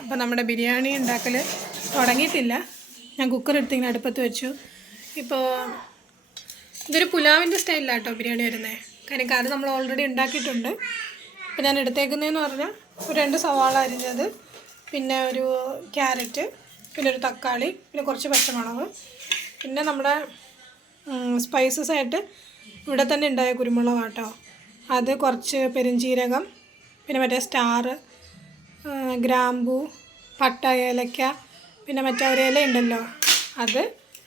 അപ്പോൾ നമ്മുടെ ബിരിയാണി ഉണ്ടാക്കൽ തുടങ്ങിയിട്ടില്ല. ഞാൻ കുക്കർ എടുത്തിങ്ങനെ അടുപ്പത്ത് വെച്ചു. ഇപ്പോൾ ഇതൊരു പുലാവിൻ്റെ സ്റ്റൈലിലാട്ടോ ബിരിയാണി വരുന്നത്. കാര്യം കറി നമ്മൾ ഓൾറെഡി ഉണ്ടാക്കിയിട്ടുണ്ട്. അപ്പോൾ ഞാൻ എടുത്തേക്കുന്നതെന്ന് പറഞ്ഞാൽ ഒരു 2 സവാള അരിഞ്ഞത്, പിന്നെ ഒരു ക്യാരറ്റ്, പിന്നെ ഒരു തക്കാളി, പിന്നെ കുറച്ച് പച്ചമുളക്, പിന്നെ നമ്മുടെ സ്പൈസസ് ആയിട്ട് ഇവിടെ തന്നെ ഉണ്ടായ കുരുമുളകാട്ടോ, അത് കുറച്ച് പെരുംജീരകം, പിന്നെ മറ്റേ സ്റ്റാർ, ഗ്രാമ്പൂ, പട്ട, ഏലക്ക, പിന്നെ മറ്റേ ഒരു ഇല ഉണ്ടല്ലോ അത്,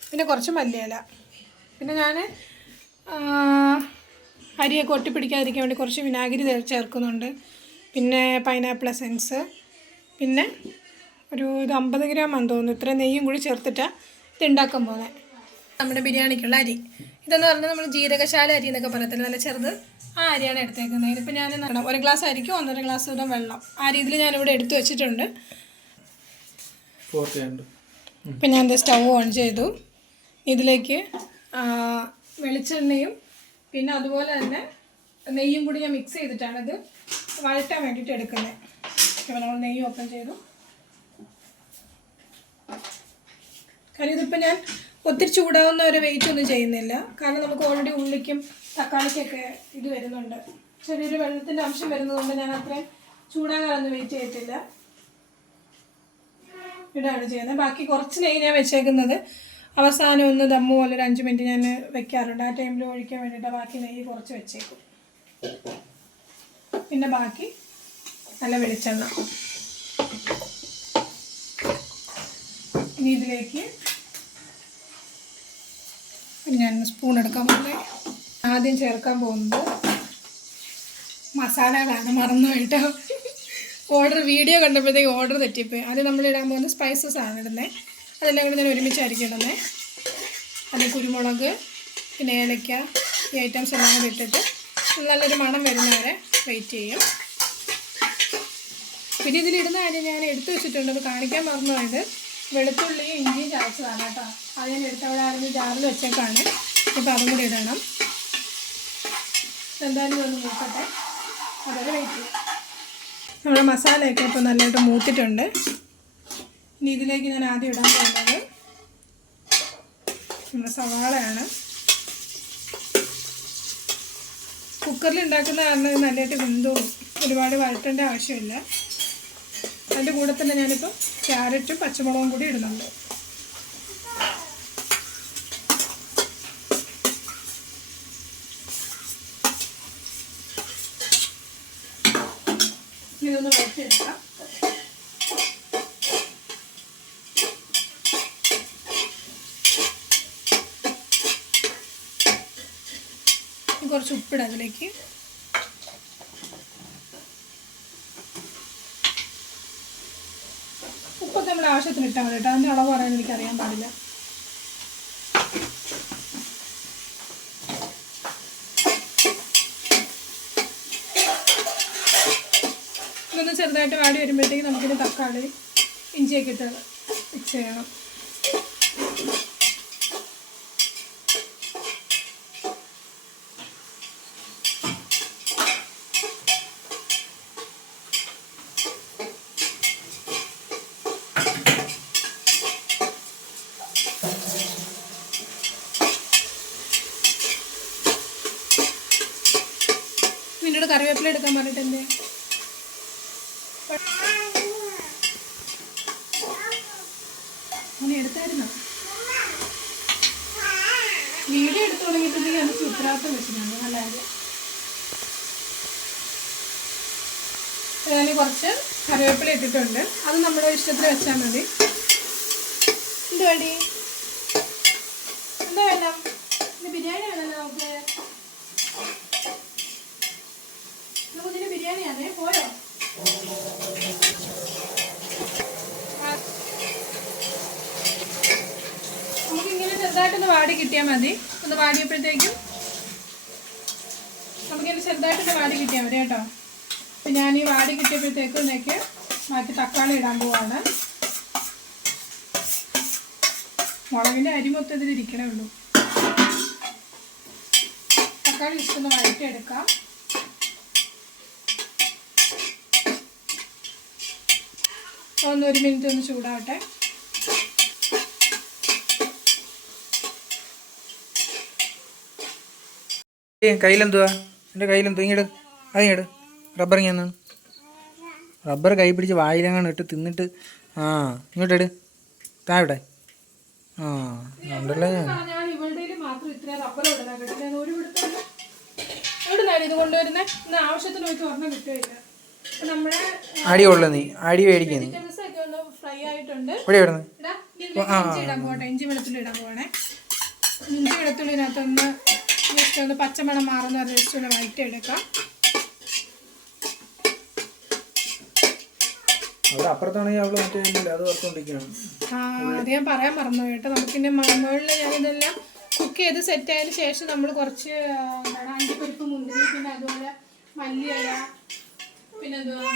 പിന്നെ കുറച്ച് മല്ലിയില. പിന്നെ ഞാൻ അരിയൊക്കെ ഒട്ടിപ്പിടിക്കാതിരിക്കാൻ വേണ്ടി കുറച്ച് വിനാഗിരി ചേർക്കുന്നുണ്ട്. പിന്നെ പൈനാപ്പിൾ എസൻസ്, പിന്നെ ഒരു 50 ഗ്രാം ആണെന്ന് തോന്നുന്നു. ഇത്രയും നെയ്യും കൂടി ചേർത്തിട്ടാണ് ഇത് ഉണ്ടാക്കാൻ പോകുന്നത്. നമ്മുടെ ബിരിയാണിക്കുള്ള അരി ഇതെന്ന് പറഞ്ഞാൽ നമ്മൾ ജീരകശാല അരി എന്നൊക്കെ പറയത്തില്ല, നല്ല ചെറുത്, ആ അരിയാണ് എടുത്തേക്കുന്നത്. ഇതിപ്പോൾ ഞാൻ 1 ഗ്ലാസ് അരിക്കും 1.5 ഗ്ലാസ് വീതം വെള്ളം, ആ രീതിയിൽ ഞാനിവിടെ എടുത്തു വെച്ചിട്ടുണ്ട്. ഇപ്പം ഞാൻ സ്റ്റൗ ഓൺ ചെയ്തു. ഇതിലേക്ക് വെളിച്ചെണ്ണയും പിന്നെ അതുപോലെ തന്നെ നെയ്യും കൂടി ഞാൻ മിക്സ് ചെയ്തിട്ടാണിത് വഴറ്റാൻ വേണ്ടിയിട്ട് എടുക്കുന്നത്. അപ്പോൾ നമ്മൾ നെയ്യ് ഓപ്പൺ ചെയ്തു. കാര്യം ഇതിപ്പോൾ ഞാൻ ഒത്തിരി ചൂടാവുന്ന ഒരു വെയിറ്റ് ഒന്നും ചെയ്യുന്നില്ല. കാരണം നമുക്ക് ഓൾറെഡി ഉള്ളിക്കും തക്കാളിക്കൊക്കെ ഇത് വരുന്നുണ്ട്, ചെറിയൊരു വെള്ളത്തിൻ്റെ അംശം വരുന്നതുകൊണ്ട് ഞാൻ അത്രയും ചൂടാകാനൊന്നും വെയിറ്റ് ചെയ്തിട്ടില്ല. ഇതാണ് ചെയ്യുന്നത്. ബാക്കി കുറച്ച് നെയ്യ് ഞാൻ വെച്ചേക്കുന്നത് അവസാനം ഒന്ന് ദമ്മ് പോലെ ഒരു 5 മിനിറ്റ് ഞാൻ വെക്കാറുണ്ട്. ആ ടൈമിൽ ഒഴിക്കാൻ വേണ്ടിയിട്ട് ബാക്കി നെയ്യ് കുറച്ച് വെച്ചേക്കും. പിന്നെ ബാക്കി നല്ല വെളിച്ചെണ്ണ. ഇനി ഇതിലേക്ക് ഞാൻ സ്പൂൺ എടുക്കാൻ പോകുന്നത്. ആദ്യം ചേർക്കാൻ പോകുന്നത് മസാലകളാണ്. മറന്നുപോയിട്ടോ, വീഡിയോ കണ്ടപ്പോഴത്തേക്ക് ഓർഡർ തെറ്റിപ്പോയി. അത് നമ്മളിടാൻ പോകുന്ന സ്പൈസസ് ആണ് ഇടുന്നത്. അതെല്ലാം കൂടി ഞാൻ ഒരുമിച്ചായിരിക്കും ഇടുന്നത്. അതിൽ കുരുമുളക്, പിന്നെ ഏലക്ക, ഈ ഐറ്റംസ് എല്ലാം കൂടി ഇട്ടിട്ട് നല്ലൊരു മണം വരുന്നവരെ വെയിറ്റ് ചെയ്യും. പിന്നെ ഇതിലിടുന്ന കാര്യം ഞാൻ എടുത്തു വെച്ചിട്ടുണ്ട്, അത് കാണിക്കാൻ മറന്നുപോയത്. വെളുത്തുള്ളിയും ഇഞ്ചിയും ചതച്ചതാണ് കേട്ടോ. അത് ഞാൻ എടുത്തവിടെ ആരെങ്കിലും ജാറിൽ വെച്ചേക്കാണ്. ഇപ്പോൾ അതും കൂടി ഇടണം. എന്തായാലും ഇതൊന്ന് മൂക്കട്ടെ, അതൊരു വെയിറ്റ് ചെയ്യും. നമ്മുടെ മസാലയൊക്കെ ഇപ്പോൾ നല്ലതായിട്ട് മൂത്തിട്ടുണ്ട്. ഇനി ഇതിലേക്ക് ഞാൻ ആദ്യം ഇടാൻ പോകുന്നത് നമ്മുടെ സവാളയാണ്. കുക്കറിൽ ഉണ്ടാക്കുന്ന കാരണം ഇത് നല്ലതായിട്ട് വെന്തോളും, ഒരുപാട് വഴറ്റേണ്ട ആവശ്യമില്ല. അതിൻ്റെ കൂടെ തന്നെ ഞാനിപ്പോൾ ക്യാരറ്റും പച്ചമുളകും കൂടി ഇടുന്നുണ്ട്. ഇതൊന്ന് വഴറ്റിയെടുക്കാം. കുറച്ച് ഉപ്പിടാം അതിലേക്ക്. ഉപ്പൊക്കെ നമ്മുടെ ആവശ്യത്തിന് ഇട്ടാൽ മതി കേട്ടോ. അതിൻ്റെ അളവ് പറയാൻ എനിക്കറിയാൻ പാടില്ല. ഇതൊന്ന് ചെറുതായിട്ട് വാടി വരുമ്പോഴത്തേക്ക് നമുക്കിത് തക്കാളി ഇഞ്ചിയൊക്കെ ഇട്ട് മിക്സ് ചെയ്യണം. നിന്നോട് കറിവേപ്പില എടുക്കാൻ പറഞ്ഞിട്ടെന്തേ? അങ്ങനെ എടുത്തായിരുന്നോ? വീഡിയോ എടുത്തു തുടങ്ങിയപ്പോഴത്തേക്ക് എനിക്ക് ഉത്തരവാദിത്തം വെച്ചിട്ടുണ്ട്. നല്ല കാര്യം. ഞാൻ കുറച്ച് കറിവേപ്പില ഇട്ടിട്ടുണ്ട്. അത് നമ്മുടെ ഇഷ്ടത്തിന് വെച്ചാൽ മതി. എന്ത് വേണ്ടി? എന്താ വേണം? ഇത് ബിരിയാണി ആണല്ലോ. നമുക്കിതിന് ബിരിയാണിയാണേ. പോയോ? നമുക്കിങ്ങനെ ചെറുതായിട്ടൊന്ന് വാടി കിട്ടിയാൽ മതി. ഒന്ന് വാടിയപ്പോഴത്തേക്കും നമുക്കിങ്ങനെ ചെറുതായിട്ടൊന്ന് വാടി കിട്ടിയാൽ മതി കേട്ടോ. അപ്പം ഞാൻ ഈ വാടി കിട്ടിയപ്പോഴത്തേക്ക് ബാക്കി തക്കാളി ഇടാൻ പോവാണ്. മുളകിൻ്റെ അരി മൊത്തം ഇതിലിരിക്കണേ ഉള്ളൂ. തക്കാളി ഇഷ്ടൊന്ന് വഴറ്റിയെടുക്കാം. 1 മിനിറ്റ് ഒന്ന് ചൂടാവട്ടെ. കയ്യിലെന്തുവാ? എൻ്റെ കയ്യിലെന്തുവാ? ഇങ്ങോട്ട് അതിങ്ങോട്ട് റബ്ബർ ഇങ്ങനെ റബ്ബർ കൈ പിടിച്ച് വായിലങ്ങനെ ഇട്ട് തിന്നിട്ട് ഇങ്ങോട്ട് ഇട് താവിടെ ഉണ്ടല്ലേ. ഞാൻ ഇവളുടെ മാത്രം ഇത്ര റബ്ബർ ഇത് കൊണ്ടുവരുന്നേ. ഇന്ന് ആവശ്യത്തിന് വെച്ച് ഒരെണ്ണം കിട്ടുകയില്ല. നമ്മുടെ അടി കൊള്ള നീ അടി മേടിക്കുക നീ ഒക്കെ ഒന്ന് ഫ്രൈ ആയിട്ടുണ്ട്. ഇഞ്ചി ഇടാൻ പോകട്ടെ. ഇഞ്ചി വെളുത്തുള്ളി ഇടാൻ പോകണേ. ഇഞ്ചി വെളുത്തുള്ളിനകത്തൊന്ന് ജസ്റ്റ് ഒന്ന് പച്ചമണം മാറുന്ന ജസ്റ്റ് ഒന്ന് വഴറ്റിയെടുക്കാം. അത് ഞാൻ പറയാൻ മറന്നു കേട്ടോ. നമുക്കിൻ്റെ മുകളിൽ ഞാനിതെല്ലാം കുക്ക് ചെയ്ത് സെറ്റ് ആയതിനു ശേഷം നമ്മൾ കുറച്ച് അണ്ടിപ്പരിപ്പ്, മുന്തിരി, പിന്നെ അതുപോലെ മല്ലിയില, പിന്നെ എന്തുവാ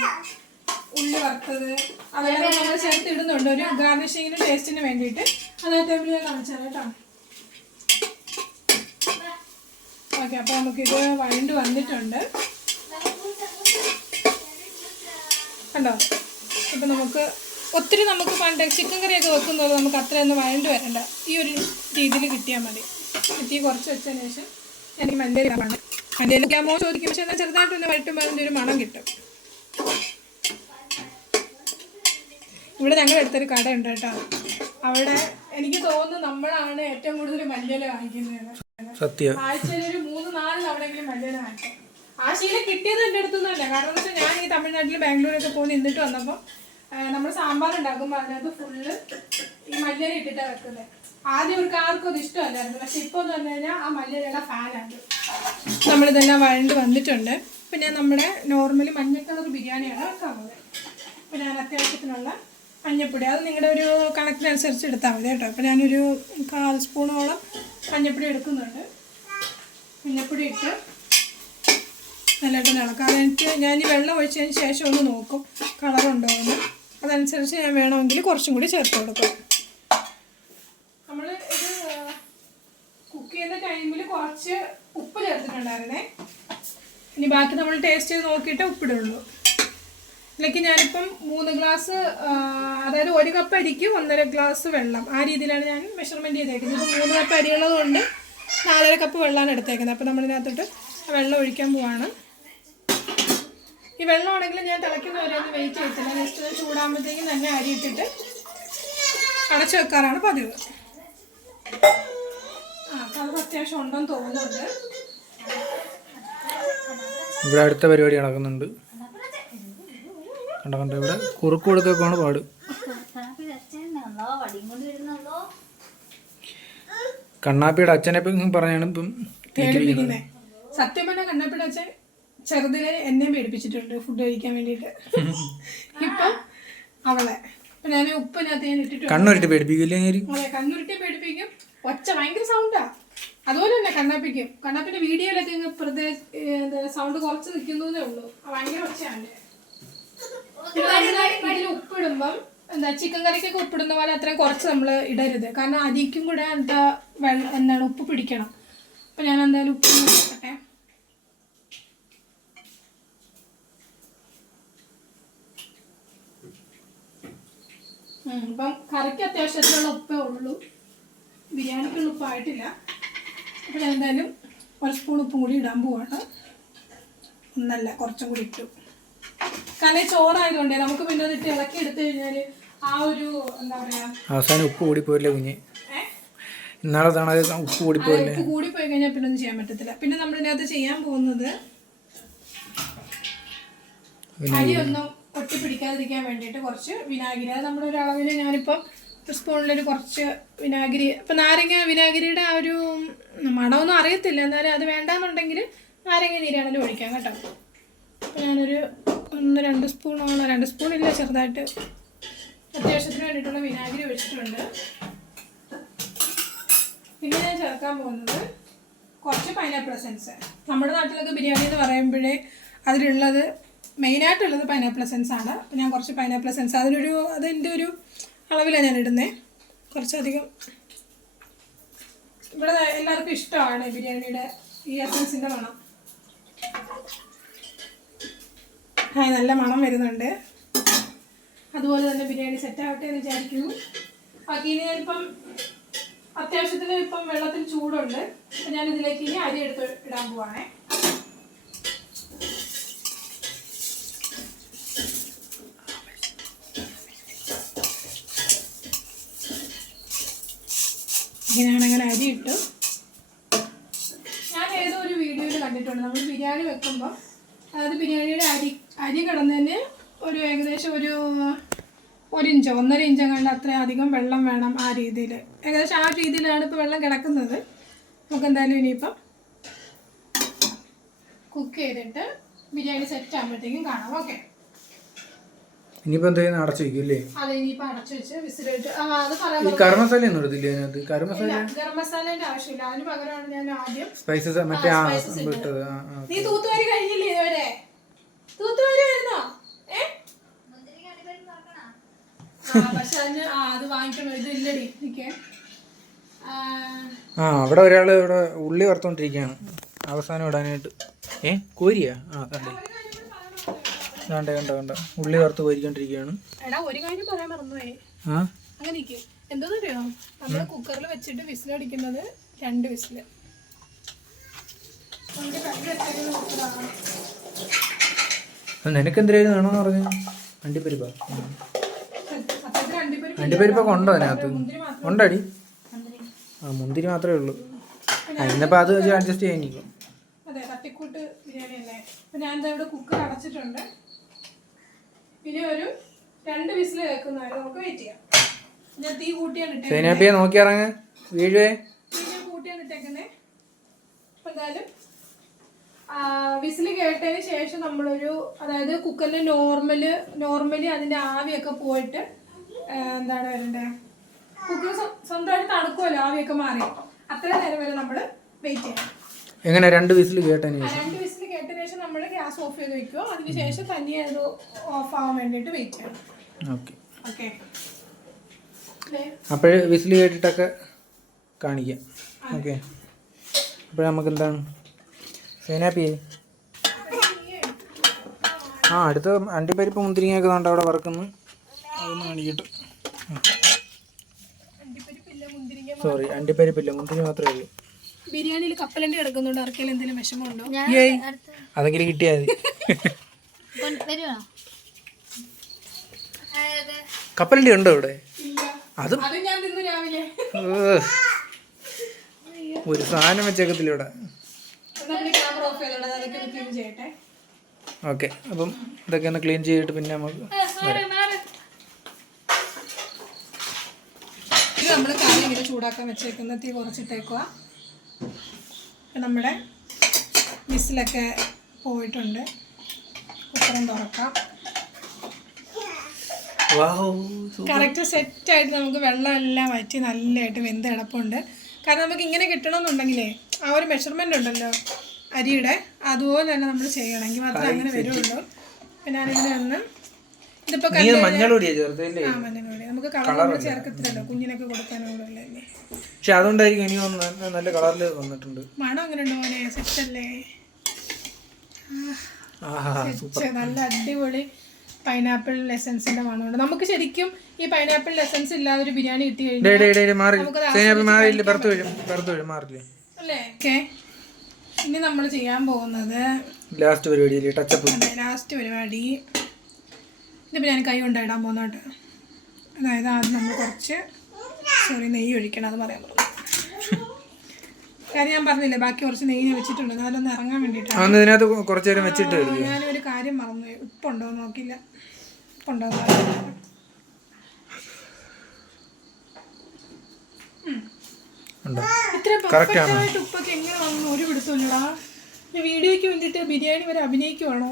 ഉള്ളി വറുത്തത്, അതെല്ലാം നമ്മൾ ചേർത്ത് ഇടുന്നുണ്ട് ഒരു ഗാർണിഷിങ്ങിന് ടേസ്റ്റിന് വേണ്ടിയിട്ട്. അതായത് ഞാൻ കാണിച്ചാൽ കേട്ടോ. ഓക്കെ, അപ്പോൾ നമുക്കിത് വഴണ്ട് വന്നിട്ടുണ്ട് കണ്ടോ. ഇപ്പം നമുക്ക് ഒത്തിരി നമുക്ക് പണ്ട് ചിക്കൻ കറിയൊക്കെ വെക്കുന്നത് നമുക്ക് അത്രയൊന്നും വഴണ്ട് വരണ്ട. ഈ ഒരു രീതിയിൽ കിട്ടിയാൽ മതി. തീ കുറച്ച് വെച്ചതിന് ശേഷം എനിക്ക് മല്ലിയില വേണം. മല്ലിയിലോ ചോദിക്കും, പക്ഷേ എന്നാൽ ചെറുതായിട്ടൊന്ന് വഴറ്റുമ്പോൾ അതിൻ്റെ ഒരു മണം കിട്ടും. ഇവിടെ ഞങ്ങളുടെ അടുത്തൊരു കടയുണ്ട് കേട്ടോ. അവിടെ എനിക്ക് തോന്നുന്നു നമ്മളാണ് ഏറ്റവും കൂടുതൽ മല്ലിയില വാങ്ങിക്കുന്നത്. ആഴ്ചയിൽ ഒരു 3-4 തവണയെങ്കിലും മല്ലിയില വാങ്ങിക്കും. ആ ശീലം കിട്ടിയത് എൻ്റെ അടുത്തൊന്നുമല്ല. കാരണം എന്ന് വെച്ചാൽ ഞാൻ ഈ തമിഴ്നാട്ടിൽ ബാംഗ്ലൂരൊക്കെ പോയി നിന്നിട്ട് വന്നപ്പോൾ നമ്മൾ സാമ്പാർ ഉണ്ടാക്കുമ്പോൾ അതിനകത്ത് ഫുള്ള് ഈ മല്ലിയില ഇട്ടിട്ടാണ് വെക്കുന്നത്. ആദ്യം ഇവർക്ക് ആർക്കും അത് ഇഷ്ടമല്ലായിരുന്നു. പക്ഷെ ഇപ്പോൾ എന്ന് പറഞ്ഞു കഴിഞ്ഞാൽ ആ മല്ലിയിലയുടെ ഫാനാണ്. നമ്മളിതെല്ലാം വഴണ്ട് വന്നിട്ടുണ്ട്. പിന്നെ നമ്മുടെ നോർമലി മഞ്ഞ കളർ ബിരിയാണിയാണ് വെക്കാൻ പോകുന്നത്. അപ്പോൾ ഞാൻ അത്യാവശ്യത്തിനുള്ള മഞ്ഞപ്പൊടി, അത് നിങ്ങളുടെ ഒരു കണക്കിനനുസരിച്ച് എടുത്താൽ മതി കേട്ടോ. അപ്പോൾ ഞാനൊരു 1/4 സ്പൂണോളം മഞ്ഞപ്പൊടി എടുക്കുന്നുണ്ട്. മഞ്ഞപ്പൊടി ഇട്ട് നല്ലതായിട്ട് ഇളക്കാം. അതെനിക്ക് ഞാൻ ഈ വെള്ളം ഒഴിച്ചതിന് ശേഷം ഒന്ന് നോക്കും കളറുണ്ടോ എന്ന്. അതനുസരിച്ച് ഞാൻ വേണമെങ്കിൽ കുറച്ചും കൂടി ചേർത്ത് കൊടുക്കും. നമ്മൾ ഇത് കുക്ക് ചെയ്യുന്ന ടൈമിൽ കുറച്ച് ഉപ്പ് ചേർത്തിട്ടുണ്ടായിരുന്നേ. ഇനി ബാക്കി നമ്മൾ ടേസ്റ്റ് ചെയ്ത് നോക്കിയിട്ട് ഉപ്പിടുള്ളൂ. ഇതിലേക്ക് ഞാനിപ്പം 3 ഗ്ലാസ്, അതായത് 1 കപ്പ് അരിക്ക് 1.5 ഗ്ലാസ് വെള്ളം, ആ രീതിയിലാണ് ഞാൻ മെഷർമെൻറ്റ് ചെയ്തേക്കുന്നത്. ഇപ്പോൾ 3 കപ്പ് അരിയുള്ളത് കൊണ്ട് 4.5 കപ്പ് വെള്ളമാണ് എടുത്തേക്കുന്നത്. അപ്പോൾ നമ്മളിതിനകത്തോട്ട് വെള്ളം ഒഴിക്കാൻ പോവാണ്. ഈ വെള്ളമാണെങ്കിൽ ഞാൻ തിളയ്ക്കുന്നവരെ ഒന്നും വെയിറ്റ് ചെയ്യത്തില്ല. ജസ്റ്റ് ചൂടാകുമ്പോഴത്തേക്കും തന്നെ അരി ഇട്ടിട്ട് അടച്ചു വെക്കാറാണ് പതിവ്. അപ്പോൾ അത് അത്യാവശ്യം ഉണ്ടെന്ന് തോന്നുന്നുണ്ട്. ഇവിടെ അടുത്ത പരിപാടി നടക്കുന്നുണ്ട്. കണ്ട ഇവിടെ കുറുക്ക് കൊടുക്കൊക്കെയാണ് പാട്. കണ്ണാപ്പിയുടെ അച്ഛനെ പറഞ്ഞാണ് ഇപ്പം പേടിപ്പിക്കുന്നത്. സത്യം പറഞ്ഞാൽ കണ്ണാപ്പിയുടെ അച്ഛൻ ചെറുതിലെ എന്നെ പേടിപ്പിച്ചിട്ടുണ്ട് ഫുഡ് കഴിക്കാൻ വേണ്ടിയിട്ട്. ഇപ്പം അവളെ ഇപ്പം ഞാൻ ഉപ്പിനകത്ത് ഞാൻ ഇട്ടിട്ടുണ്ട്. കണ്ണുരുട്ടി പേടിപ്പിക്കില്ലേ? അതെ, കണ്ണുരുട്ടി പേടിപ്പിക്കും. ഒച്ച ഭയങ്കര സൗണ്ടാ. അതുപോലെ തന്നെ കണ്ണാപ്പിക്കും. കണ്ണാപ്പിന്റെ വീഡിയോയിലൊക്കെ പ്രത്യേക സൗണ്ട് കുറച്ച് നിൽക്കുന്നതേ ഉള്ളൂ. ഭയങ്കര ഒച്ചയാണ്. ഇതിൽ ഉപ്പിടുമ്പം ചിക്കൻ കറിക്കൊക്കെ ഉപ്പിടുന്ന പോലെ അത്രയും കുറച്ച് നമ്മൾ ഇടരുത്. കാരണം അരിക്കും കൂടെ എന്താണ് ഉപ്പ് പിടിക്കണം. അപ്പം ഞാൻ എന്തായാലും ഉപ്പ് നോക്കട്ടെ. ഇപ്പം കറിക്ക് അത്യാവശ്യത്തിനുള്ള ഉപ്പേ ഉള്ളൂ, ബിരിയാണിക്കുള്ള ഉപ്പായിട്ടില്ല. അപ്പം ഞാൻ എന്തായാലും 1 സ്പൂൺ ഉപ്പും കൂടി ഇടാൻ പോവാണ്. ഒന്നല്ല, കുറച്ചും കൂടി ഇട്ടു. കാരണം ചോറായതുകൊണ്ടേ നമുക്ക് പിന്നെ അതിട്ട് ഇളക്കി എടുത്തു കഴിഞ്ഞാൽ ആ ഒരു എന്താ പറയാ, അവസാനം ഉപ്പ് കൂടിപ്പോയില്ലേ കുഞ്ഞ്? ഇന്നാളെ ഉപ്പ് കൂടിപ്പോയില്ലേ? ഉപ്പ് കൂടിപ്പോയി കഴിഞ്ഞാൽ പിന്നെ ഒന്നും ചെയ്യാൻ പറ്റത്തില്ല. പിന്നെ നമ്മളിതിനകത്ത് ചെയ്യാൻ പോകുന്നത് അരിയൊന്നും ഒട്ടിപ്പിടിക്കാതിരിക്കാൻ വേണ്ടിയിട്ട് കുറച്ച് വിനാഗിരി. അത് നമ്മുടെ ഒരു അളവിൽ ഞാനിപ്പം 1 സ്പൂണിലൊരു കുറച്ച് വിനാഗിരി. ഇപ്പം നാരങ്ങ വിനാഗിരിയുടെ ആ ഒരു മണമൊന്നും അറിയത്തില്ല, എന്നാലും അത് വേണ്ടാന്നുണ്ടെങ്കിൽ നാരങ്ങ നീരാണെങ്കിലും ഒഴിക്കാം കേട്ടോ. അപ്പോൾ ഞാനൊരു 1-2 സ്പൂണോളം, 2 സ്പൂണില്ല, ചെറുതായിട്ട് അത്യാവശ്യത്തിന് വേണ്ടിയിട്ടുള്ള വിനാഗിരി ഒഴിച്ചിട്ടുണ്ട്. പിന്നെ ഞാൻ ചേർക്കാൻ പോകുന്നത് കുറച്ച് പൈനാപ്പിൾ എസൻസ്. നമ്മുടെ നാട്ടിലൊക്കെ ബിരിയാണി എന്ന് പറയുമ്പോഴേ അതിലുള്ളത് മെയിനായിട്ടുള്ളത് പൈനാപ്പിൾ എസൻസ് ആണ്. അപ്പോൾ ഞാൻ കുറച്ച് പൈനാപ്പിൾ എസൻസ് അതിൻ്റെ ഒരു അളവിലാണ് ഞാൻ ഇടുന്നത്. കുറച്ചധികം. ഇവിടെ എല്ലാവർക്കും ഇഷ്ടമാണ് ബിരിയാണിയുടെ ഈ എസൻസിൻ്റെ മണം. നല്ല മണം വരുന്നുണ്ട്. അതുപോലെ തന്നെ ബിരിയാണി സെറ്റ് ആവട്ടെ എന്ന് വിചാരിക്കുന്നു. ബാക്കി ഇനി ഞാനിപ്പം അത്യാവശ്യത്തിന് ഇപ്പം വെള്ളത്തിൽ ചൂടുണ്ട്. അപ്പം ഞാൻ ഇതിലേക്ക് ഇനി അരി എടുത്ത് ഇടാൻ പോവാണേ. ഇങ്ങനെയാണ് അങ്ങനെ അരി ഇട്ടു. ഞാൻ ഏതോ ഒരു വീഡിയോയിൽ കണ്ടിട്ടുണ്ട്, നമ്മൾ ബിരിയാണി വെക്കുമ്പോൾ അതായത് ബിരിയാണിയുടെ അരി കിടന്നതിന് ഒരു ഏകദേശം ഒരു 1 ഇഞ്ചോ 1.5 ഇഞ്ചോ കണ്ട് അത്രയും അധികം വെള്ളം വേണം. ആ രീതിയിൽ ഏകദേശം ആ രീതിയിലാണ് ഇപ്പോൾ വെള്ളം കിടക്കുന്നത്. നമുക്ക് എന്തായാലും ഇനിയിപ്പം കുക്ക് ചെയ്തിട്ട് ബിരിയാണി സെറ്റ് ആകുമ്പോഴത്തേക്കും കാണാം. ഓക്കെ, ഇനിയിപ്പോൾ എന്തായാലും അടച്ചു വയ്ക്കും അല്ലേ? അതെ, ഇനിയിപ്പോൾ അടച്ചു വെച്ച് വിസിലിട്ട് അത് പറയാൻ ഗരം മസാല ഒന്നും എടുത്തില്ലേ അതിനകത്ത്? ഗരം മസാലേന്റെ ആവശ്യമില്ല. അതിന് പകരമാണ് ഞാൻ ആദ്യം സ്പൈസസ് മറ്റേ ഇട്ടത്. നീ തൂത്തുവാരി കഴിഞ്ഞില്ലേ ഇതുവരെ? തൂത്തുവാരി വരുന്നോ? പക്ഷെ അതിന് അത് വാങ്ങിക്കണോ? ഇത് ഇല്ലടി നിക്കേ. അവിടെ ഒരാൾ ഇവിടെ ഉള്ളി വറുത്തോണ്ടിരിക്കുകയാണ് അവസാനം ഇടാനായിട്ട്. കോരിയാ? കണ്ട കണ്ട കണ്ട ഉള്ളി വറുത്ത് കോരിക്കൊണ്ടിരിക്കുകയാണ്. എടാ ഒരു കാര്യം പറയാൻ മറന്നുപോയി. അങ്ങനെ നിൽക്കും. എന്താന്നറിയോ, നമ്മൾ കുക്കറിൽ വെച്ചിട്ട് വിസിലടിക്കുന്നത് 2 വിസില്. നിനക്ക് എന്തിനായിരുന്നു വേണമെന്ന് പറഞ്ഞു? അണ്ടിപ്പരിപ്പാ? അണ്ടിപ്പരിപ്പൊക്കെ ഉണ്ടോ അതിനകത്ത്? ഉണ്ടടി. മുന്തിരി മാത്രമേ ഉള്ളൂ. ഇന്നിപ്പോൾ അത് വെച്ച് അഡ്ജസ്റ്റ് ചെയ്യാൻ. അതെ, തട്ടിക്കൂട്ട് ബിരിയാണി അല്ലേ. അപ്പം ഞാൻ ഇവിടെ കുക്കർ അടച്ചിട്ടുണ്ട്. പിന്നെ ഒരു 2 വിസിൽ കേൾക്കുന്നവരെ നമുക്ക് വെയിറ്റ് ചെയ്യാം. ഞാൻ തീ കൂട്ടിയാണ് ഇട്ടേക്കുന്നത്. നോക്കി ഇറങ്ങ് വീഴുവേ. കൂട്ടിയാണ് ഇട്ടേക്കുന്നത്. അപ്പം എന്തായാലും വിസിൽ കേട്ടതിന് ശേഷം നമ്മളൊരു അതായത് കുക്കറിൽ നോർമലി അതിൻ്റെ ആവിയൊക്കെ പോയിട്ട് എന്താണ് വരണ്ടേ, കുക്കർ സ്വന്തമായിട്ട് തണുക്കുമല്ലോ, ആവിയൊക്കെ മാറി. അത്രയും നേരം വരെ നമ്മൾ വെയിറ്റ് ചെയ്യണം. എങ്ങനെ 2 വിസിൽ കേട്ടതിന് ശേഷം? 2 വിസിൽ കേട്ടതിന് ശേഷം നമ്മൾ ഗ്യാസ് ഓഫ് ചെയ്ത് വെക്കുക. അതിനുശേഷം തനിയെ അത് ഓഫ് ആവാൻ വേണ്ടിയിട്ട് വെയിറ്റ് ചെയ്യണം. ഓക്കെ ഓക്കെ, അപ്പോഴ് വിസിൽ കേട്ടിട്ടൊക്കെ കാണിക്കാം. ഓക്കെ, അപ്പോൾ നമുക്ക് എന്താണ് സേനാപ്പി? അടുത്ത അണ്ടിപ്പരിപ്പ് മുന്തിരിങ്ങയൊക്കെ കൊണ്ട് അവിടെ വറക്കുന്നു. അതൊന്ന് കാണിക്കട്ടെ. സോറി, അണ്ടിപ്പരിപ്പില്ല, മുന്തിരി മാത്രമേ ഉള്ളൂ. ബിരിയാണിയിൽ കപ്പലണ്ടി കിടക്കുന്നുണ്ട്. ആർക്കെങ്കിലും എന്തെങ്കിലും വിഷമമുണ്ടോ? അതെങ്കിലും കിട്ടിയാൽ മതി. കപ്പലണ്ടി ഉണ്ടോ ഇവിടെ? അത് ഞാൻ തിന്നു രാവിലെ. ഒരു സാധനം വെച്ചേക്കത്തില്ല ഇവിടെ. ഓക്കെ, അപ്പം ഇതൊക്കെ ഒന്ന് ക്ലീൻ ചെയ്തിട്ട് പിന്നെ നമുക്ക് ഇത് നമ്മൾ കറി ഇങ്ങനെ ചൂടാക്കാൻ വെച്ചേക്കുന്ന തീ കുറച്ചിട്ടേക്കുക. നമ്മുടെ വിസിലൊക്കെ പോയിട്ടുണ്ട്. കുക്കറും തുറക്കാം. കറക്റ്റ് സെറ്റായിട്ട് നമുക്ക് വെള്ളമെല്ലാം വറ്റി നല്ലതായിട്ട് വെന്ത് കിടപ്പുണ്ട്. കാരണം നമുക്ക് ഇങ്ങനെ കിട്ടണമെന്നുണ്ടെങ്കിലേ ആ ഒരു മെഷർമെൻ്റ് ഉണ്ടല്ലോ അരിയുടെ, അതുപോലെ തന്നെ നമ്മൾ ചെയ്യണമെങ്കിൽ മാത്രമേ അങ്ങനെ വരുള്ളൂ. പിന്നെ ഞാനിങ്ങനെ ഒന്ന് ഇതിപ്പോൾ മഞ്ഞൾപ്പൊടി നമുക്ക് കളർ ചേർക്കത്തില്ലല്ലോ, കുഞ്ഞിനൊക്കെ കൊടുക്കാനുള്ളല്ലേ. പക്ഷെ അതുകൊണ്ടായിരിക്കും ഇനി നല്ല കളറിൽ വന്നിട്ടുണ്ട്. മണം അങ്ങനെ ഉണ്ടോ മോനെ? സെറ്റല്ലേ? നല്ല അടിപൊളി പൈനാപ്പിൾ എസൻസിന്റെ മണമുണ്ട്. നമുക്ക് ശരിക്കും ഈ പൈനാപ്പിൾ എസൻസ് ഇല്ലാതെ ഒരു ബിരിയാണി കിട്ടി കഴിഞ്ഞാൽ അല്ലേ? ഓക്കെ, ഇനി നമ്മൾ ചെയ്യാൻ പോകുന്നത് ലാസ്റ്റ് പരിപാടി ഇതിപ്പോൾ ഞാൻ കൈ കൊണ്ടിടാൻ പോകുന്നോട്ട്. അതായത് ആദ്യം നമ്മൾ കുറച്ച് നെയ്യ് ഒഴിക്കണം. അത് പറയാൻ പറഞ്ഞു. കാര്യം ഞാൻ പറഞ്ഞില്ലേ, ബാക്കി കുറച്ച് നെയ്യ് വെച്ചിട്ടുണ്ട്. അതൊന്ന് ഇറങ്ങാൻ വേണ്ടിയിട്ടാണ്. ഞാനൊരു കാര്യം മറന്നു, ഉപ്പുണ്ടോ നോക്കില്ല. ഉപ്പുണ്ടോ? ഇത്രയും പെർഫെക്റ്റായിട്ട് ഉപ്പൊക്കെ എങ്ങനെ വന്നു ഒരു പിടുത്തമില്ലടാ. വീഡിയോയ്ക്ക് വേണ്ടിയിട്ട് ബിരിയാണി വരെ അഭിനയിക്കുവാണോ?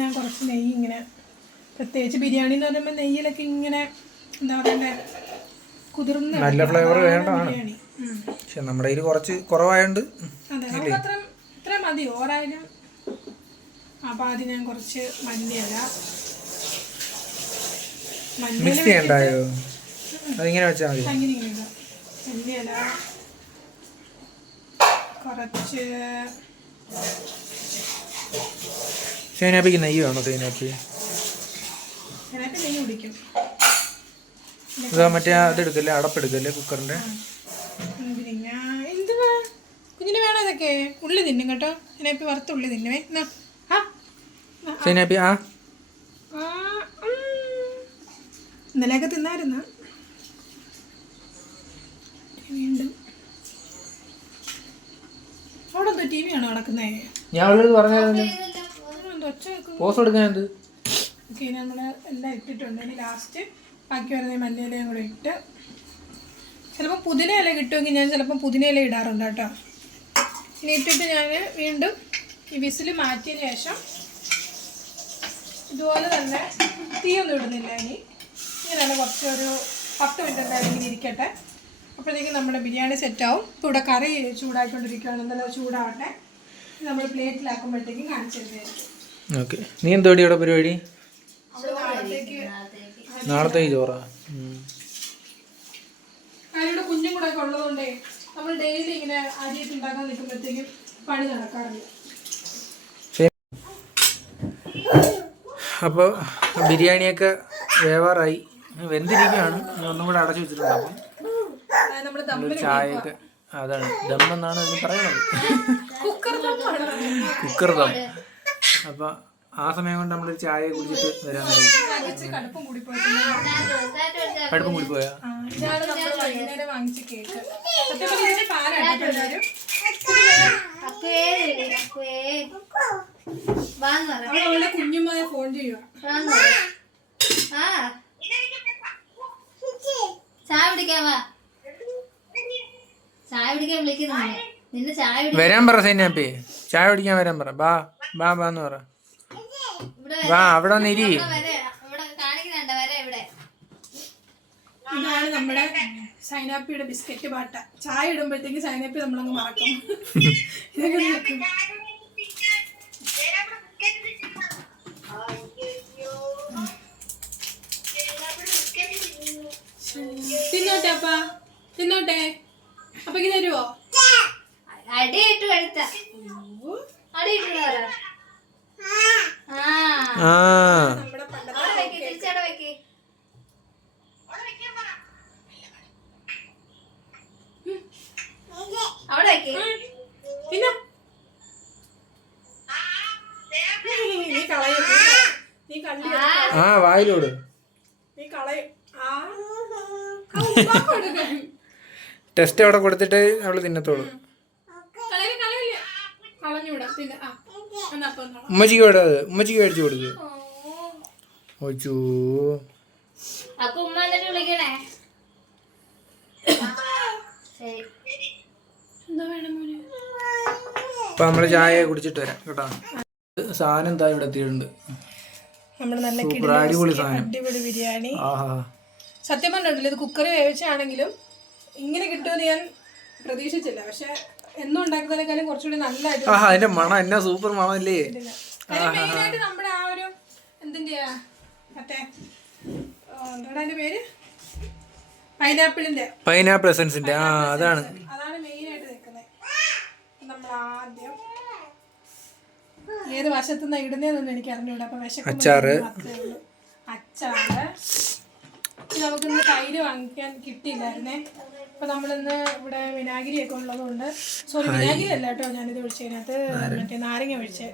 ഞാൻ കുറച്ച് നെയ്യ് ഇങ്ങനെ, പ്രത്യേകിച്ച് ബിരിയാണി എന്ന് പറയുമ്പോൾ നെയ്യിലൊക്കെ ഇങ്ങനെ എന്താ പറയണ്ടേ, കുതിർന്ന് നല്ല ഫ്ലേവർ വേണ്ടതാണ്. പക്ഷെ നമ്മുടെ കയ്യിൽ കുറച്ച് കുറവായോണ്ട് അതെ, നമുക്ക് ഇത്ര മതി ഓരായാലും. അപ്പോൾ ആദ്യം ഞാൻ കുറച്ച് മല്ലിയില മിക്സ് ചെയ്യണ്ടായോ? അതിങ്ങനെ വെച്ചാൽ മതി. അങ്ങനെ ഇങ്ങനെ ഇടാം. മല്ലിയില കുറച്ച്. സേനാപ്പിക്ക് നെയ്യ് വേണോ? സേനാപ്പി അതിനകത്ത് നെയ്യ് കുടിക്കും. ഇതാ മറ്റേ അതെടുക്കല്ലേ, അടപ്പെടുക്കല്ലേ കുക്കറിൻ്റെ. പിന്നെ എന്തുവാ കുഞ്ഞിന് വേണം ഇതൊക്കെ. ഉള്ളി തിന്നും കേട്ടോ, ഇതിനകത്ത് വറുത്ത ഉള്ളി തിന്നുവേ. സൈനാപ്പി ഇന്നലെയൊക്കെ തിന്നായിരുന്നു. വീണ്ടും അവിടെ എന്തോ ടി വി ആണോ നടക്കുന്നേ? ഞാൻ ഉള്ളത് പറഞ്ഞായിരുന്നു ഒച്ച വെക്കും. പോസ് കൊടുക്കാൻ എന്ത്. ഓക്കെ, നമ്മൾ എല്ലാം ഇട്ടിട്ടുണ്ട്. ഇനി ലാസ്റ്റ് ബാക്കി വരുന്ന മല്ലിയിലയും കൂടെ ഇട്ട്, ചിലപ്പോൾ പുതിന ഇല കിട്ടുമെങ്കിൽ ഞാൻ ചിലപ്പോൾ പുതിന ഇല ഇടാറുണ്ട് കേട്ടോ. ഇനി ഇട്ടിട്ട് ഞാൻ വീണ്ടും ഈ വിസിൽ മാറ്റിയതിന് ശേഷം ഇതുപോലെ തന്നെ തീയൊന്നും ഇടുന്നില്ല. ഇങ്ങനെ കുറച്ച് ഒരു 10 മിനിറ്റ് എന്തായാലും ഇങ്ങനെ ഇരിക്കട്ടെ. അപ്പോഴത്തേക്കും നമ്മുടെ ബിരിയാണി സെറ്റാവും. ഇപ്പോൾ ഇവിടെ കറി ചൂടാക്കിക്കൊണ്ടിരിക്കുകയാണ്. എന്തായാലും ചൂടാവട്ടെ. നമ്മൾ പ്ലേറ്റിലാക്കുമ്പോഴത്തേക്കും കാണിച്ചു തരുന്നതായിരിക്കും. ഓക്കെ. നീ എന്തോടി ഇവിടെ പരിപാടി? നാളത്തേക്ക് ചോറാ. അതിലൂടെ കുഞ്ഞും കൂടെ ഒക്കെ ഉള്ളതുകൊണ്ടേ നമ്മൾ ഡെയിലി ഇങ്ങനെ അരിയൊക്കെ ഉണ്ടാക്കാൻ നിൽക്കുമ്പോഴത്തേക്കും പണി നടക്കാറില്ല. അപ്പോൾ ബിരിയാണിയൊക്കെ വേവാറായി, വെന്തിരിക്കുകയാണ്. ഒന്നും കൂടെ അടച്ചു വെച്ചിട്ടുണ്ട്. അപ്പം ചായയൊക്കെ, അതാണ് ദമ്മെന്നാണ് അതിന് പറയുന്നത്, കുക്കർ ദം. അപ്പോൾ ആ സമയം കൊണ്ട് നമ്മളൊരു ചായ കുടിച്ചിട്ട് വരാൻ കഴിയും. കടുപ്പം കൂടി പോയാ ഇതാണ് നമ്മൾ വൈകുന്നേരം വാങ്ങിച്ച കേക്ക്. സത്യം പറഞ്ഞാൽ പാലാണ് എല്ലാവരും. അവളുടെ കുഞ്ഞുമ്മയെ ഫോൺ ചെയ്യുക. ചായ കുടിക്കാൻ വാ, ചായ കുടിക്കാൻ വിളിക്കുന്നു നിന്നെ. ചായ വരാൻ പറ സൈനാപ്പി, ചായ കുടിക്കാൻ വരാൻ പറ. ബാ ബാ ബാന്ന് പറ. വാ അവിടെ ഒന്ന് ഇരി. കാണിക്കുന്നുണ്ട് വരെ ഇവിടെ. ഇതാണ് നമ്മുടെ സൈനാപ്പിയുടെ ബിസ്ക്കറ്റ് പാട്ട. ചായ ഇടുമ്പോഴത്തേക്ക് സൈനാപ്പി നമ്മളങ്ങ് മറക്കും. ഇതൊക്കെ നോക്കും. തിന്നോട്ടെ അപ്പ, തിന്നോട്ടെ. അപ്പക്ക് തരുവോ? അടിയിട്ട് കഴിച്ച അടിയിട്ട് നമ്മുടെ പണ്ടത്തെ തിരിച്ചട വെക്ക്. അവിടെ വെക്ക്. പിന്നെ നീ കളയും, നീ കള്ളി വായിലോട് നീ കളയും. ടെസ്റ്റ് അവിടെ കൊടുത്തിട്ട് അവള് തിന്നത്തോളൂ. കളഞ്ഞൂടാ. പിന്നെ ഉമ്മച്ചിക്ക് വിടാതെ, ഉമ്മച്ചിക്ക് മേടിച്ചു കൊടുക്ക്. ഓച്ചോ അപ്പൊ ഉമ്മ എന്നിട്ട് വിളിക്കണേ. എന്താ വേണം മോനെ? അപ്പൊ നമ്മള് ചായ കുടിച്ചിട്ട് വരാം കേട്ടോ. സാധനം എന്താ ഇവിടെ എത്തിയിട്ടുണ്ട്. നമ്മുടെ നല്ല അടിപൊളി സാധനം, അടിപൊളി ബിരിയാണി. ആഹാ. സത്യം പറഞ്ഞിട്ടില്ല, ഇത് കുക്കറിൽ വേവിച്ചാണെങ്കിലും ഇങ്ങനെ കിട്ടുമെന്ന് ഞാൻ പ്രതീക്ഷിച്ചില്ല. പക്ഷെ എന്നും ഉണ്ടാക്കുന്നതിനേക്കാളും കുറച്ചുകൂടി നല്ലതായിട്ട്. അതിന്റെ മണം എന്നാ സൂപ്പർ മണം അല്ലേ. മെയിനായിട്ട് നമ്മുടെ ആ ഒരു എന്തിന്റെയാ മറ്റേ എന്താണ് അതിന്റെ പേര്, പൈനാപ്പിൾ എസൻസിന്റെ. അതാണ് മെയിനായിട്ട് നിൽക്കുന്നത്. നമ്മൾ ആദ്യം ഏത് വശത്തുനിന്ന് ഇടുന്നതെന്നൊന്നും എനിക്ക് അറിഞ്ഞൂടാ. അപ്പൊ അച്ചാറ്, അച്ചാറ്. നമുക്കിന്ന് തൈര് വാങ്ങിക്കാൻ കിട്ടിയില്ലായിരുന്നേ. അപ്പൊ നമ്മളിന്ന് ഇവിടെ വിനാഗിരിയൊക്കെ ഉള്ളതുകൊണ്ട്, സോറി വിനാഗിരി അല്ല കേട്ടോ ഞാനിത് ഒഴിച്ചതിനകത്ത് മറ്റേ നാരങ്ങ ഒഴിച്ച്,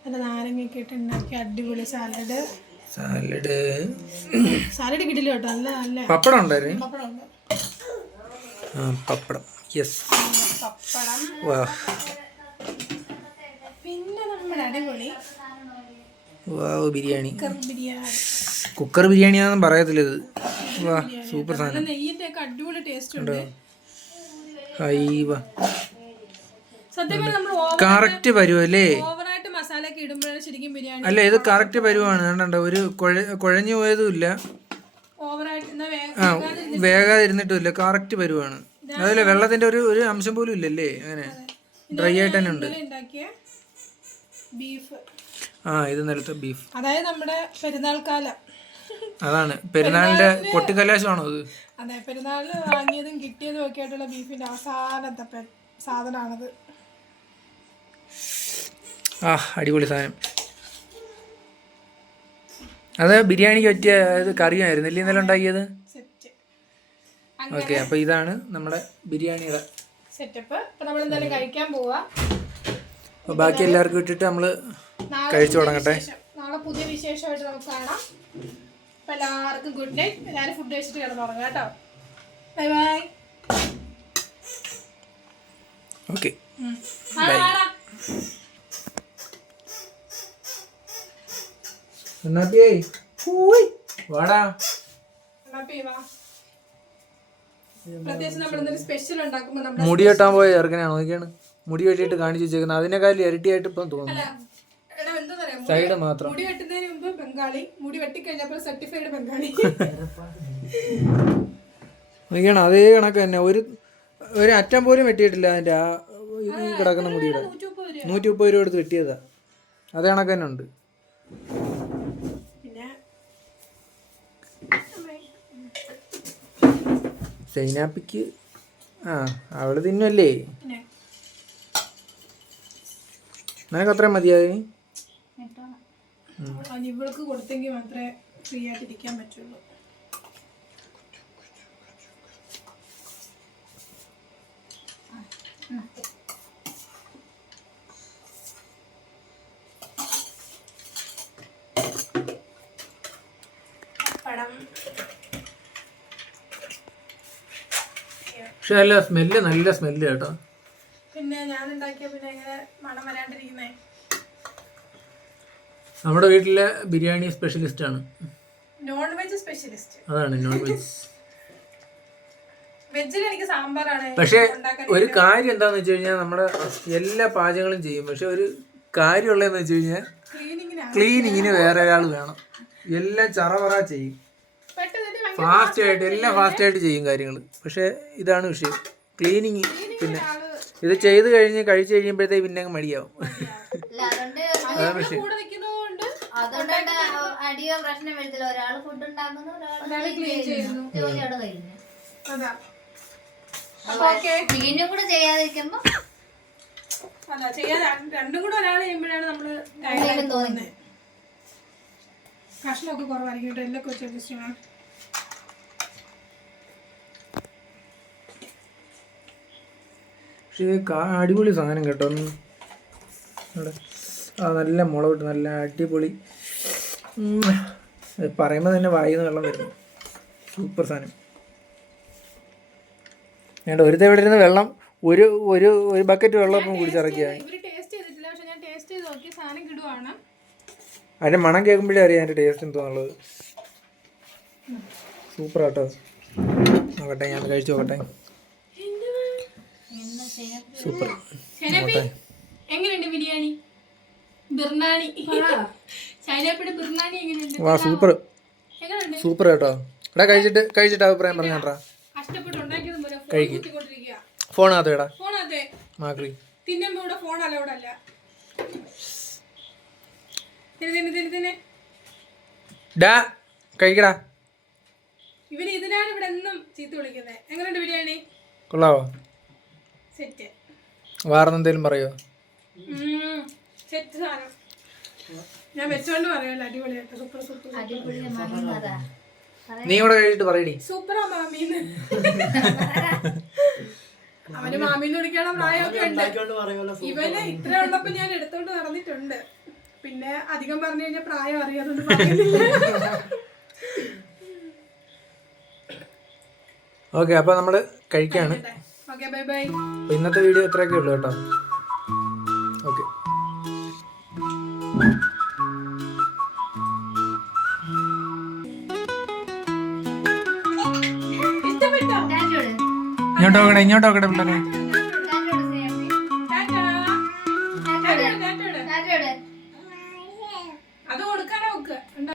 അതിൻ്റെ നാരങ്ങയൊക്കെ ഇട്ട് ഉണ്ടാക്കി അടിപൊളി സാലഡ്. സാലഡ് കിട്ടില്ല കേട്ടോ, നല്ല നല്ല പപ്പടം ഉണ്ടായിരുന്നു. പപ്പടം ഉണ്ട്. പപ്പടം, യെസ്, പപ്പടം. പിന്നെ നമ്മുടെ അടിപൊളി ബിരിയാണി. ബിരിയാണി, കുക്കർ ബിരിയാണിയാണെന്ന് പറയത്തില്ല ഇത്. വാ സൂപ്പർ സാധനം. നെയ്യിന്റെ ഒക്കെ അടിപൊളി ടേസ്റ്റ് ഉണ്ട്. സത്യം പറഞ്ഞാൽ നമ്മൾ കറക്റ്റ് പരുവല്ലേ. ഓവറായിട്ട് മസാല ഒക്കെ ഇടുമ്പോഴാണ് ശരിക്കും ബിരിയാണി. അല്ല ഇത് കറക്റ്റ് പരുവാണ്. കണ്ടോ, ഒരു കുഴഞ്ഞു പോയതും ഇല്ല, ഓവറായിട്ട് വേഗാതിരുന്നിട്ടും ഇല്ല. കറക്റ്റ് പരുവാണ്. അതല്ല വെള്ളത്തിന്റെ ഒരു അംശം പോലും ഇല്ലല്ലേ. അങ്ങനെ ഡ്രൈ ആയിട്ട് തന്നെ ഉണ്ട്. ബീഫ്, ഇത് നിലത്തെ ബീഫ്. അതായത് നമ്മുടെ പെരുന്നാൾ കാലം. അതാണ് പെരുന്നാളിന്റെ കൊട്ടിക്കലാശമാണോ അത്? അതെ, പെരുന്നാളിന് വാങ്ങിയതും കിട്ടിയതും ഒക്കെ ആയിട്ടുള്ള ബീഫിന്റെ അവസാനത്തെ സാധനമാണത്. അടിപൊളി സാധനം. അത് ബിരിയാണിക്ക് പറ്റിയ ഇത് കറിയായിരുന്നു അല്ലേ ഇന്നലെ ഉണ്ടാക്കിയത്? സെറ്റ് ഓക്കെ, അപ്പോൾ ഇതാണ് നമ്മുടെ ബിരിയാണിയുടെ സെറ്റപ്പ്. അപ്പൊ നമ്മൾ എന്തായാലും കഴിക്കാൻ പോവാ. അപ്പോൾ ബാക്കി എല്ലാവർക്കും ഇട്ടിട്ട് നമ്മൾ നാളെ കഴിച്ചു തുടങ്ങട്ടെ. നാളെ പുതിയ വിശേഷമായിട്ട് നമുക്ക് കാണാം. അപ്പൊ എല്ലാവർക്കും ഗുഡ് നൈറ്റ്. എല്ലാവരും ഫുഡ് കഴിച്ചിട്ട് കിടന്നുറങ്ങാം കേട്ടോ. Bye bye. ഓക്കെ, വാടാ. പ്രത്യേകിച്ച് നമ്മൾ എന്തെങ്കിലും സ്പെഷ്യൽ ഉണ്ടാക്കുമ്പോൾ നമ്മൾ മുടി വെട്ടാൻ പോയ ചെറുക്കനാണ് നോക്കിയാണ് മുടി വെട്ടിയിട്ട് കാണിച്ചു വെച്ചേക്കുന്നത്. അതിനേക്കാളും ഇരട്ടിയായിട്ട് ഇപ്പം തോന്നുന്നു. സൈഡ് മാത്രം. മുടി വെട്ടുന്നതിന് മുമ്പ് ബംഗാളി, മുടി വെട്ടിക്കഴിഞ്ഞപ്പോൾ സർട്ടിഫൈഡ് ബംഗാളി. നോക്കിയാണ് അതേ കണക്ക് തന്നെ. ഒരു അറ്റം പോലും വെട്ടിയിട്ടില്ല. അതിൻ്റെ ആ ഈ കിടക്കുന്ന മുടിയുടെ 130 രൂപ എടുത്ത് വെട്ടിയതാ. അതേ കണക്ക് തന്നെ ഉണ്ട്. സൈനാപ്പിക്ക് അവള് തിന്നല്ലേ? നിനക്ക് അത്രയും മതിയായി? ഇവൾക്ക് കൊടുത്തെങ്കിൽ മാത്രമേ ഫ്രീ ആയിട്ട് ഇരിക്കാൻ പറ്റുള്ളൂ. പക്ഷെ അല്ല, സ്മെല്ല് നല്ല സ്മെല്ല് കേട്ടോ. പിന്നെ ഞാൻ ഉണ്ടാക്കിയ പിന്നെ എങ്ങനെ മണം വരാണ്ടിരിക്കുന്നേ? നമ്മുടെ വീട്ടിലെ ബിരിയാണി സ്പെഷ്യലിസ്റ്റ് ആണ്. Non veg specialist. അതാണ് നോൺ വെജ്. വെജിൽ എനിക്ക് സാമ്പാറാണ്. പക്ഷെ ഒരു കാര്യം എന്താന്ന് വെച്ച് കഴിഞ്ഞാൽ നമ്മുടെ എല്ലാ പാചകങ്ങളും ചെയ്യും. പക്ഷെ ഒരു കാര്യമുള്ളതെന്ന് വെച്ച് കഴിഞ്ഞാൽ ക്ലീനിങ്ങിന് വേറെ ഒരാൾ വേണം. എല്ലാം ചറവറ ചെയ്യും, ഫാസ്റ്റായിട്ട് എല്ലാം ഫാസ്റ്റായിട്ട് ചെയ്യും കാര്യങ്ങൾ. പക്ഷെ ഇതാണ് വിഷയം, ക്ലീനിങ്. പിന്നെ ഇത് ചെയ്ത് കഴിഞ്ഞ് കഴിച്ചു കഴിയുമ്പോഴത്തേക്ക് പിന്നെ അങ്ങ് മടിയാവും. അതാണ് വിഷയം. അടിയോ പ്രശ്നം വരത്തില്ല. ഒരാള് ഫുഡ് ഉണ്ടാക്കുന്നു, ഒരാള് ക്ലീൻ ചെയ്യുന്നു. ജോലിയോടെ കഴിഞ്ഞു. ക്ലീനും കൂടെ ചെയ്യാതിരിക്കുമ്പോ രണ്ടും കൂടെ ഒരാൾ ചെയ്യുമ്പോഴാണ് നമ്മള് തോന്നുന്നത്. കഷ്ണമൊക്കെ കുറവായിരിക്കും കേട്ടോ. എല്ലാം കുറച്ച് അഡ്ജസ്റ്റ് ചെയ്യണം. പക്ഷേ അടിപൊളി സാധനം കേട്ടോ. നല്ല മുളകിട്ട് നല്ല അടിപൊളി. പറയുമ്പോൾ തന്നെ വായിന്ന് വെള്ളം വരുന്നു. സൂപ്പർ സാധനം. വേണ്ട ഒരു തവണ ഇരുന്ന് വെള്ളം ഒരു ഒരു ഒരു ബക്കറ്റ് വെള്ളം ഇപ്പം കുടിച്ചിറക്കിയാണ്. അതിൻ്റെ മണം കേൾക്കുമ്പോഴേ അറിയാം അതിൻ്റെ ടേസ്റ്റ് എന്തോന്നുള്ളത്. സൂപ്പർ കേട്ടോ. നോക്കട്ടെ, ഞാൻ കഴിച്ചു നോക്കട്ടെ. സൂപ്പർ. എങ്ങനെയുണ്ട് ബിരിയാണി? ബിർനാണി. ബിർനാണി എങ്ങനെയുണ്ട്? വാ, സൂപ്പർ സൂപ്പർ കേട്ടോ. എടാ കഴിച്ചിട്ട് അഭിപ്രായം പറഞ്ഞാ. കഴിക്കും. ഫോണകത്ത് എടാ മാക്രി. തിന്നുമ്പോ ഇവിടെ ഫോൺ അലൗഡല്ല. ഡാ കഴിക്കടാ. ഇവന് ഇതിനാണ് ഇവിടെ എന്നും ചീത്ത വിളിക്കുന്നത്. എങ്ങനെയുണ്ട് ബിരിയാണി? കൊള്ളാവോ? സെറ്റ്. വേറെന്തെങ്കിലും പറയോ? സെറ്റ് സാധനം. ഞാൻ വെച്ചോണ്ട് പറയാലോ. അടിപൊളിയായിട്ട്. Super super. നീ ഇവിടെ കഴിച്ചിട്ട് പറയടി. സൂപ്പറാ മാമീന്ന്. അവന് മാമീന്ന് വിളിക്കാനുള്ള പ്രായമൊക്കെ ഉണ്ട്. ഇവന് ഇത്ര ഉള്ളപ്പോ ഞാൻ എടുത്തോണ്ട് നടന്നിട്ടുണ്ട്. പിന്നെ അധികം പറഞ്ഞു കഴിഞ്ഞാൽ പ്രായം അറിയാതൊന്നും പറയുന്നില്ല. ഓക്കെ, അപ്പൊ നമ്മള് കഴിക്കാണ്. Okay, bye bye. ഇന്നത്തെ വീഡിയോ ഇത്രയൊക്കെ ഉള്ളു കേട്ടോ. ഓക്കെ. ഇങ്ങോട്ട് നോക്കട്ടെ പിള്ളേരെ.